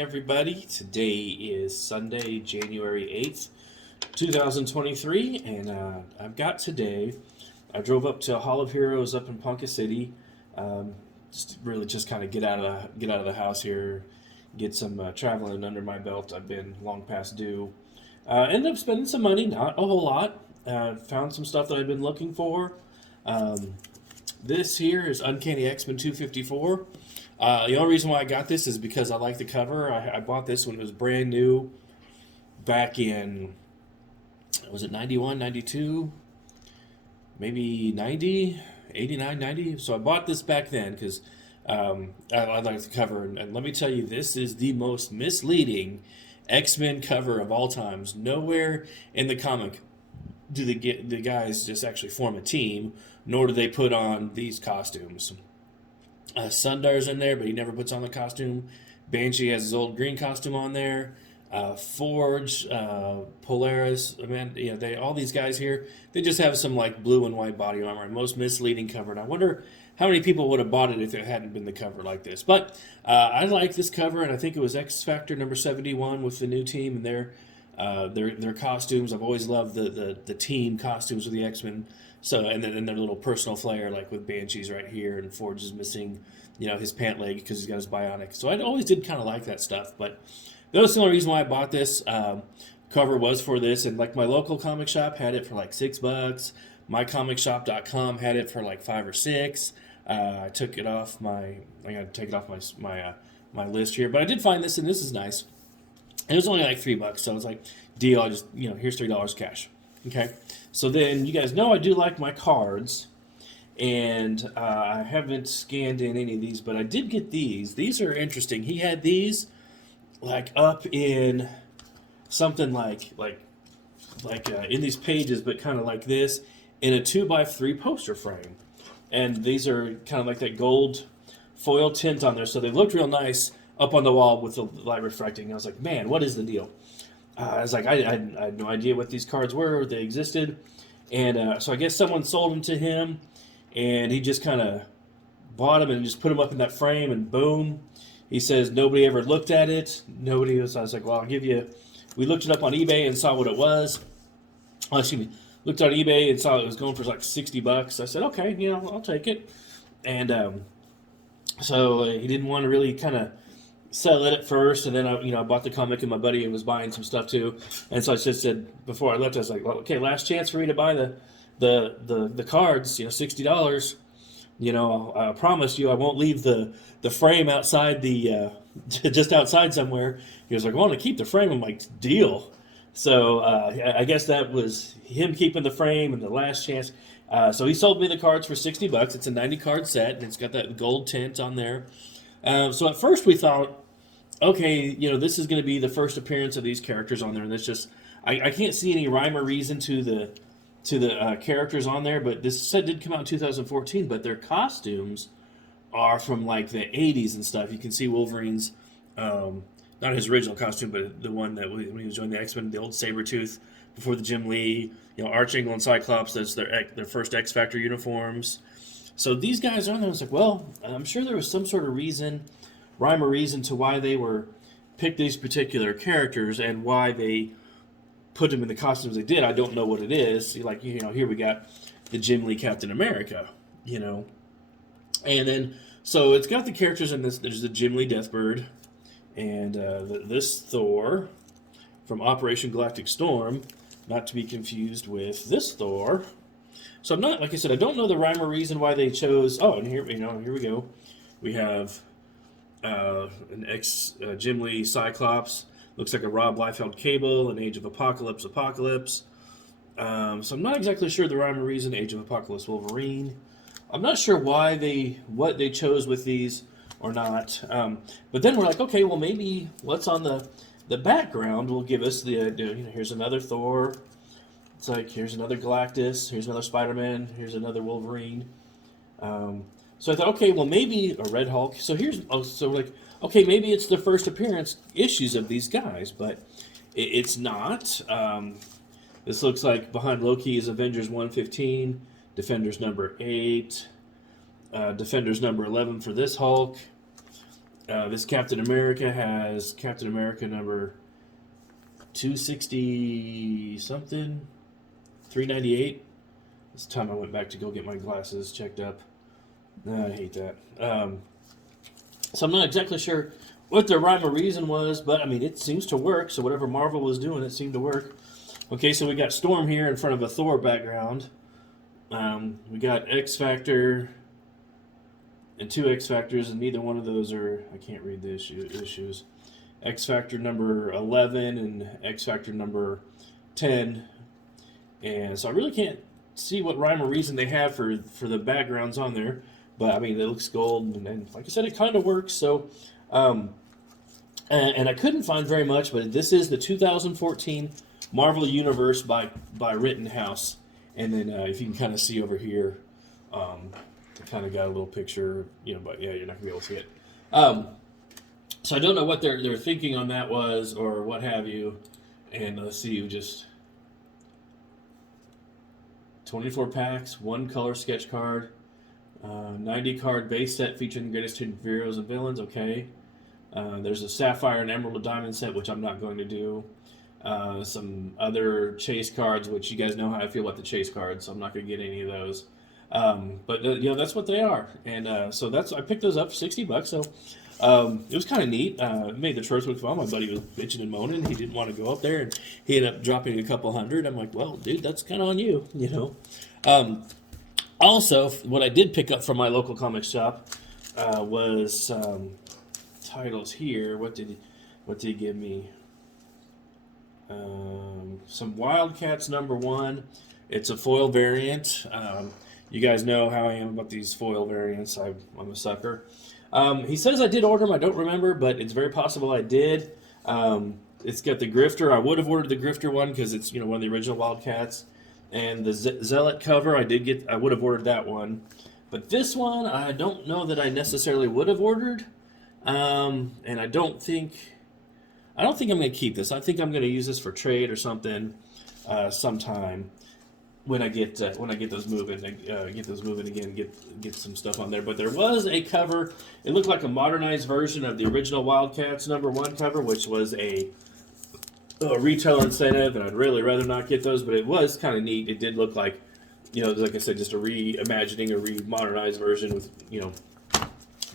everybody. Today is Sunday, January 8th, 2023, and I've got today. I drove up to Hall of Heroes up in Ponca City, just kind of get out of the house here, get some traveling under my belt. I've been long past due. Ended up spending some money, not a whole lot. Found some stuff that I've been looking for. This here is Uncanny X-Men 254. The only reason why I got this is because I like the cover. I bought this when it was brand new back in, was it 91, 92, maybe 90, 89, 90? So I bought this back then because I like the cover. And let me tell you, this is the most misleading X-Men cover of all times. Nowhere in the comic do the guys just actually form a team, nor do they put on these costumes. Sundar's in there, but he never puts on the costume. Banshee has his old green costume on there. Forge, Polaris, all these guys here, they just have some like blue and white body armor. Most misleading cover. And I wonder how many people would have bought it if it hadn't been the cover like this. But I like this cover, and I think it was X Factor number 71 with the new team and their costumes. I've always loved the team costumes of the X-Men. So and then their little personal flair, like with Banshee's right here, and Forge is missing, his pant leg because he's got his bionic. So I always did kind of like that stuff. But that was the only reason why I bought this. Cover was for this, and like my local comic shop had it for like $6. MyComicShop.com had it for like $5 or $6. I took it off I got to take it off my list here, but I did find this, and this is nice. It was only like $3, so I was like, deal. I just here's $3 cash. Okay, so then you guys know I do like my cards, and I haven't scanned in any of these, but I did get these. These are interesting. He had these like up in something like in these pages, but kind of like this in a 2x3 poster frame, and these are kind of like that gold foil tint on there, so they looked real nice up on the wall with the light refracting. I was like, man, what is the deal? I was like, I had no idea what these cards were, they existed. And so I guess someone sold them to him, and he just kind of bought them and just put them up in that frame, and boom. He says nobody ever looked at it. Nobody was. I was like, well, I'll give you. We looked it up on eBay and saw what it was. Oh, excuse me. Looked on eBay and saw it was going for like $60. I said, okay, I'll take it. And so he didn't want to really kind of sell it at first, and then I bought the comic, and my buddy was buying some stuff too, and so I just said before I left, I was like, well, okay, last chance for you to buy the cards, $60. I promise you I won't leave the frame outside the just outside somewhere. He was like, well, I want to keep the frame. I'm like, deal. So I guess that was him keeping the frame and the last chance. So he sold me the cards for $60. It's a 90 card set, and it's got that gold tint on there. So at first we thought, okay, this is going to be the first appearance of these characters on there, and it's just I can't see any rhyme or reason to the characters on there. But this set did come out in 2014, but their costumes are from like the 80s and stuff. You can see Wolverine's not his original costume, but the one that when he was joining the X-Men, the old Sabretooth before the Jim Lee, Archangel and Cyclops. That's their first X Factor uniforms. So these guys are on there. I was like, well, I'm sure there was some sort of rhyme or reason to why they picked these particular characters and why they put them in the costumes they did. I don't know what it is. Like, here we got the Jim Lee Captain America, and then so it's got the characters in this. There's the Jim Lee Deathbird, and this Thor from Operation Galactic Storm, not to be confused with this Thor. So I'm not, like I said, I don't know the rhyme or reason why they chose. Oh, and here we go. We have an Jim Lee Cyclops. Looks like a Rob Liefeld Cable, an Age of Apocalypse. So I'm not exactly sure the rhyme or reason. Age of Apocalypse Wolverine. I'm not sure what they chose with these or not. But then we're like, okay, well maybe what's on the background will give us here's another Thor. It's like, here's another Galactus, here's another Spider-Man, here's another Wolverine. So I thought, okay, well maybe a Red Hulk. So we're like, okay, maybe it's the first appearance issues of these guys, but it's not. This looks like behind Loki is Avengers 115, Defenders number 8, Defenders number 11 for this Hulk. This Captain America has Captain America number 260 something, 398. This time I went back to go get my glasses checked up. I hate that. So I'm not exactly sure what their rhyme or reason was, but I mean, it seems to work. So whatever Marvel was doing, it seemed to work. Okay, so we got Storm here in front of a Thor background. We got X Factor and two X Factors, and neither one of those are, I can't read the issues. X Factor number 11 and X Factor number 10. And so I really can't see what rhyme or reason they have for the backgrounds on there. But I mean, it looks gold, and like I said, it kind of works. So, and I couldn't find very much, but this is the 2014 Marvel Universe by Rittenhouse. And then if you can kind of see over here, I kind of got a little picture, but yeah, you're not gonna be able to see it. So I don't know what their thinking on that was or what have you. And let's see, just 24 packs, one color sketch card, 90 card base set featuring the greatest hidden heroes and villains. Okay. There's a Sapphire and Emerald and Diamond set, which I'm not going to do. Some other chase cards, which you guys know how I feel about the chase cards, so I'm not going to get any of those. But that's what they are, and so I picked those up for $60. So it was kind of neat. Made the choice with fun. My buddy was bitching and moaning. He didn't want to go up there, and he ended up dropping a couple hundred. I'm like, well, dude, that's kind of on you, Also, what I did pick up from my local comic shop was titles here. What did he give me? Some Wildcats number 1. It's a foil variant. You guys know how I am about these foil variants. I'm a sucker. He says I did order them. I don't remember, but it's very possible I did. It's got the Grifter. I would have ordered the Grifter one because it's one of the original Wildcats. And the Zealot cover, I would have ordered that one. But this one, I don't know that I necessarily would have ordered. And I don't think I'm going to keep this. I think I'm going to use this for trade or something sometime when I get those moving. Get those moving again. Get some stuff on there. But there was a cover. It looked like a modernized version of the original Wildcats number 1 cover, which was a retail incentive, and I'd really rather not get those. But it was kind of neat. It did look like, like I said, just a reimagining, a remodernized version with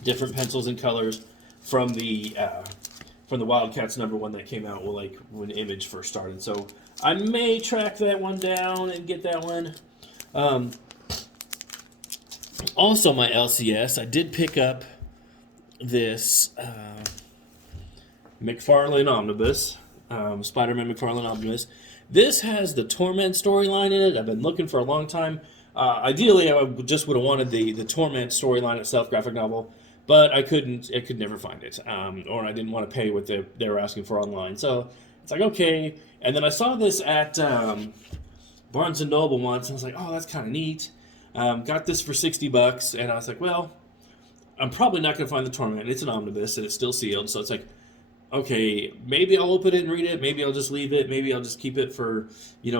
different pencils and colors from the Wildcats number 1 that came out when Image first started. So I may track that one down and get that one. Also, my LCS, I did pick up this McFarlane Omnibus, Spider-Man McFarlane Omnibus. This has the Torment storyline in it. I've been looking for a long time. Ideally, I just would have wanted the Torment storyline itself, graphic novel. But I couldn't. I could never find it, or I didn't want to pay what they were asking for online. So it's like, okay. And then I saw this at Barnes and Noble once, and I was like, oh, that's kind of neat. Got this for $60, and I was like, well, I'm probably not going to find the Torment. It's an omnibus, and it's still sealed. So it's like, okay, maybe I'll open it and read it. Maybe I'll just leave it. Maybe I'll just keep it for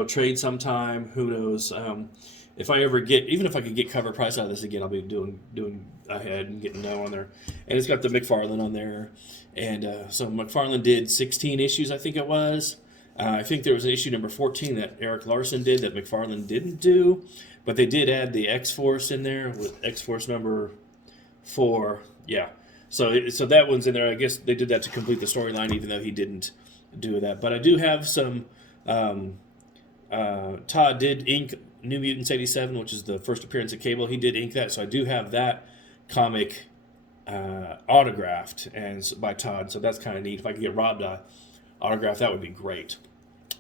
trade sometime. Who knows? If I ever even if I could get cover price out of this again, I'll be doing ahead and getting down on there. And it's got the McFarlane on there. And so McFarlane did 16 issues, I think it was. I think there was an issue number 14 that Eric Larson did that McFarlane didn't do. But they did add the X-Force in there with X-Force number 4. Yeah. So that one's in there. I guess they did that to complete the storyline, even though he didn't do that. But I do have some... Todd did ink New Mutants 87, which is the first appearance of Cable. He did ink that, so I do have that comic autographed and by Todd, so that's kind of neat. If I could get Rob to autograph, that would be great.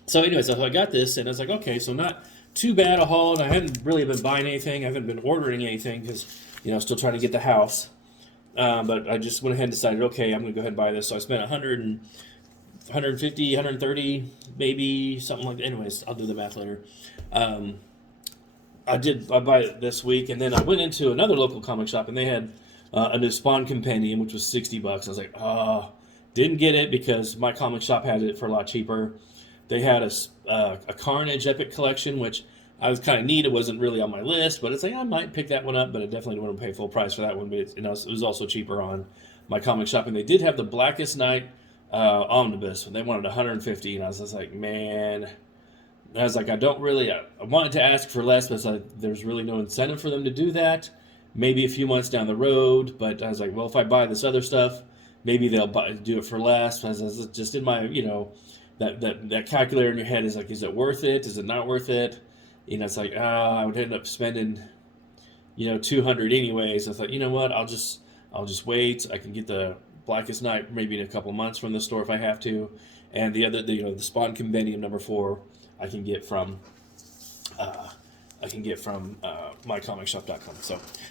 So anyway, so I got this, and I was like, okay, so not too bad a haul, and I hadn't really been buying anything. I haven't been ordering anything because, still trying to get the house. But I just went ahead and decided, okay, I'm going to go ahead and buy this. So I spent $150, $130, maybe, something like that. Anyways, I'll do the math later. I buy it this week, and then I went into another local comic shop, and they had a new Spawn Compendium, which was $60. I was like, didn't get it because my comic shop had it for a lot cheaper. They had a Carnage Epic Collection, which I was kind of neat. It wasn't really on my list, but it's like I might pick that one up, but I definitely don't want to pay full price for that one. But it was also cheaper on my comic shop, and they did have the Blackest Night omnibus, and they wanted 150, and I was just like, man. I was like, I don't really. I wanted to ask for less, but there's really no incentive for them to do that. Maybe a few months down the road, but I was like, well, if I buy this other stuff, maybe they'll do it for less. But I was just in my, that calculator in your head is like, is it worth it? Is it not worth it? It's like, I would end up spending, 200 anyways. I thought, you know what? I'll just wait. I can get the Blackest Night maybe in a couple months from the store if I have to, and the Spawn Compendium #4 I can get from mycomicshop.com.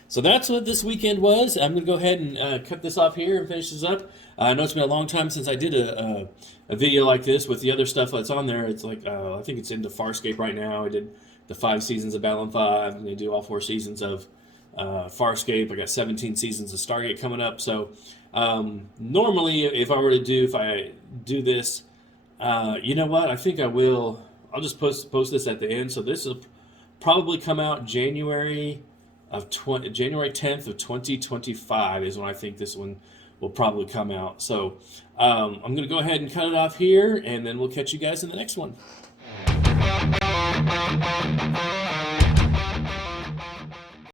So that's what this weekend was. I'm gonna go ahead and cut this off here and finish this up. I know it's been a long time since I did a video like this with the other stuff that's on there. It's like I think it's into Farscape right now. I did the 5 seasons of Babylon 5, and they do all 4 seasons of Farscape. I got 17 seasons of Stargate coming up. So normally, if I do this, you know what? I think I will. I'll just post this at the end. So this will probably come out January 10th of 2025 is when I think this one will probably come out. So I'm going to go ahead and cut it off here, and then we'll catch you guys in the next one.